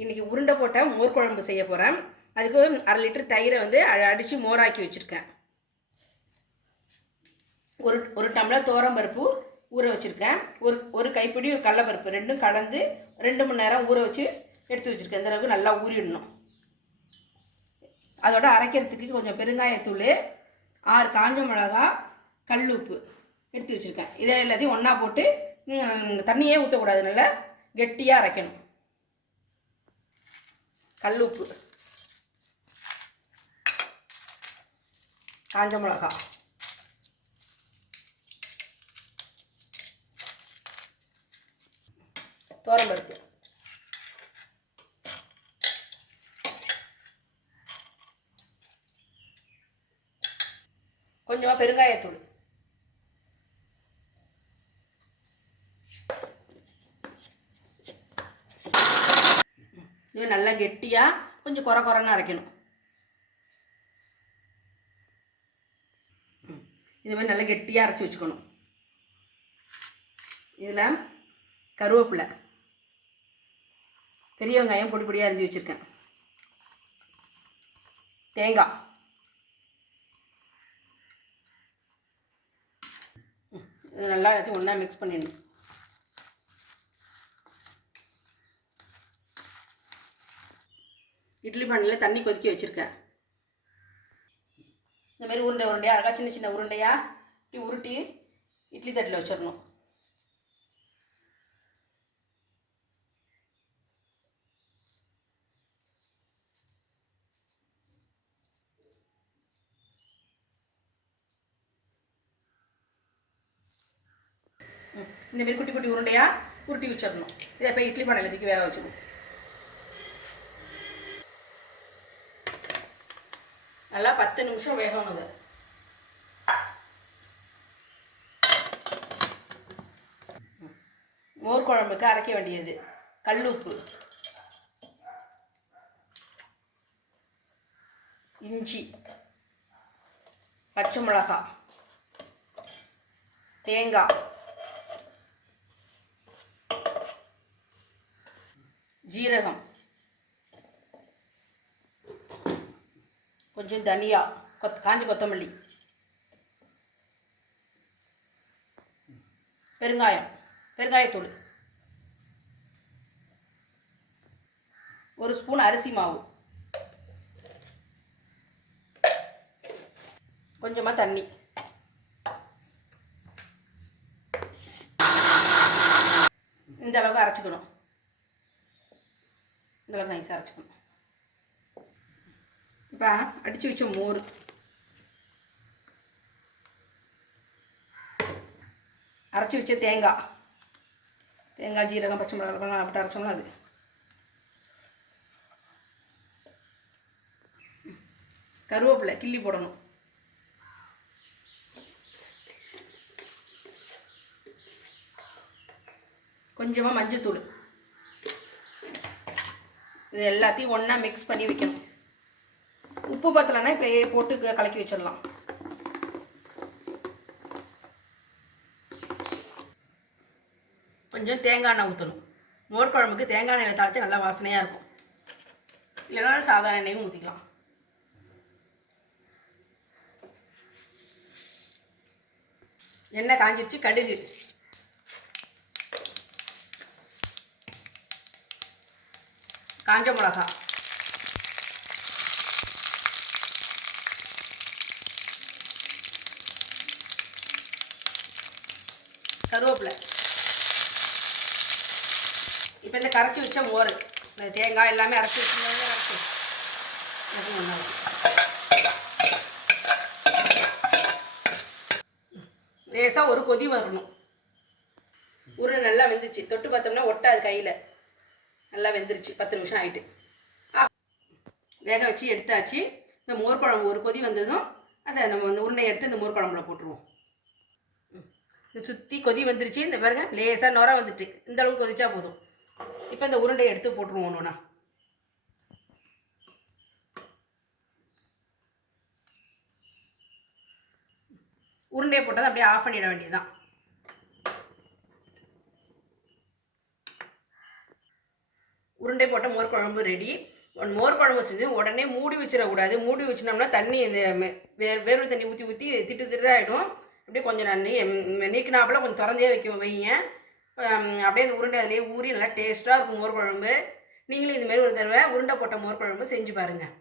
இன்றைக்கி உருண்டை போட்ட மோர் குழம்பு செய்ய போகிறேன். அதுக்கு 1/2 லிட்டர் தயிரை வந்து அடித்து மோராக்கி வச்சுருக்கேன். ஒரு டம்ளர் துவரம்பருப்பு ஊற வச்சுருக்கேன். ஒரு கைப்பிடி கடலைப்பருப்பு ரெண்டும் கலந்து 2 மணி நேரம் ஊற வச்சு எடுத்து வச்சுருக்கேன். இந்த அளவுக்கு நல்லா ஊறிடணும். அதோட அரைக்கிறதுக்கு கொஞ்சம் பெருங்காயத்தூள், 6 காஞ்ச மிளகா, கல் உப்பு எடுத்து வச்சுருக்கேன். இதை எல்லாத்தையும் ஒன்றா போட்டு தண்ணியே ஊற்றக்கூடாது, நல்லா கெட்டியாக அரைக்கணும். கல் உப்பு, காஞ்ச மிளகா, துவரம்பருப்பு, கொஞ்சமாக பெருங்காயத்தூள், இது நல்லா கெட்டியாக கொஞ்சம் குறைன்னு அரைக்கணும். இது மாதிரி நல்லா கெட்டியாக அரைச்சி வச்சுக்கணும். இதில் கருவேப்பிலை, பெரிய வெங்காயம் பொடி பொடியாக அரிஞ்சு வச்சுருக்கேன், தேங்காய், இது நல்லா எல்லாத்தையும் ஒன்றா மிக்ஸ் பண்ணிடணும். இட்லி பானையில் தண்ணி கொதிக்க வச்சுருக்கேன். இந்த மாதிரி உருண்டையாக அழகாக சின்ன சின்ன உருண்டையாக இப்படி உருட்டி இட்லி தட்டில் வச்சிடணும். இந்த மாதிரி குட்டி குட்டி உருண்டையாக உருட்டி வச்சிடணும். இதை போய் இட்லி பானையில் தூக்கி வேக வச்சுக்கணும். நல்லா 10 நிமிஷம் வேகணும். அது மோர் குழம்புக்கு அரைக்க வேண்டியது கல்லுப்பு, இஞ்சி, பச்சை மிளகாய், தேங்காய், ஜீரகம், கொஞ்சம் தனியா, காஞ்ச கொத்தமல்லி, பெருங்காயத்தூள், 1 ஸ்பூன் அரிசி மாவு, கொஞ்சமாக தண்ணி, இந்த அளவுக்கு அரைச்சிக்கணும். இந்த அளவுக்கு நைஸாக அரைச்சிக்கணும். இப்போ அடித்து வச்ச மோர், அரைச்சி வச்ச தேங்காய், ஜீரகம், பச்சை மிளகாய் அப்படி அரைச்சோம்னா அது, கருவேப்பிலை கிள்ளி போடணும், கொஞ்சமாக மஞ்சத்தூள், இது எல்லாத்தையும் ஒன்றா மிக்ஸ் பண்ணி வைக்கணும். உப்பு பத்தலைன்னா இப்போ போட்டு கலக்கி வச்சிடலாம். கொஞ்சம் தேங்காய் எண்ணெய் ஊற்றணும். மோர் குழம்புக்கு தேங்காய் எண்ணெயில் தாளிச்சா நல்லா வாசனையாக இருக்கும். இல்லைன்னா சாதாரண எண்ணெயும் ஊற்றிக்கலாம். எண்ணெய் காஞ்சிருச்சு. கடுகு, காஞ்ச மிளகாய், கருவேப்பிலை, இப்போ இந்த கரைச்சி வச்ச மோர், இந்த தேங்காய் எல்லாமே அரைச்சி வச்சு லேசாக ஒரு கொதி வரணும். உருளை நல்லா வெந்துருச்சு. தொட்டு பார்த்தோம்னா ஒட்டாது கையில். நல்லா வெந்துருச்சு. 10 நிமிஷம் ஆகிட்டு வேக வச்சு எடுத்தாச்சு. இப்போ மோர் குழம்பு ஒரு கொதி வந்ததும் அதை நம்ம வந்து உருண்டையை எடுத்து இந்த மோர் குழம்புல போட்டுருவோம். இது சுற்றி கொதி வந்துருச்சு. இந்த பாருங்க லேசாக நுர வந்துட்டு, இந்த அளவுக்கு கொதிச்சா போதும். இப்போ இந்த உருண்டையை எடுத்து போட்டுருவோம் ஒன்றுனா. உருண்டையை போட்டால் அப்படியே ஆஃப் பண்ணிட வேண்டியதுதான். உருண்டை போட்ட மோர் குழம்பு ரெடி. மோர் குழம்பு செஞ்சு உடனே மூடி வச்சிடக்கூடாது. மூடி வச்சினோம்னா தண்ணி இந்த வேர்வை தண்ணி ஊற்றி ஊற்றி திட்டு ஆகிடும். அப்படியே கொஞ்சம் நீக்கினாப்பில் கொஞ்சம் திறந்தே வைங்க. அப்படியே இந்த உருண்டை அதிலே ஊறி நல்லா டேஸ்ட்டாக இருக்கும் மோர் குழம்பு. நீங்களும் இதுமாரி ஒரு தடவை உருண்டை போட்ட மோர் குழம்பு செஞ்சு பாருங்கள்.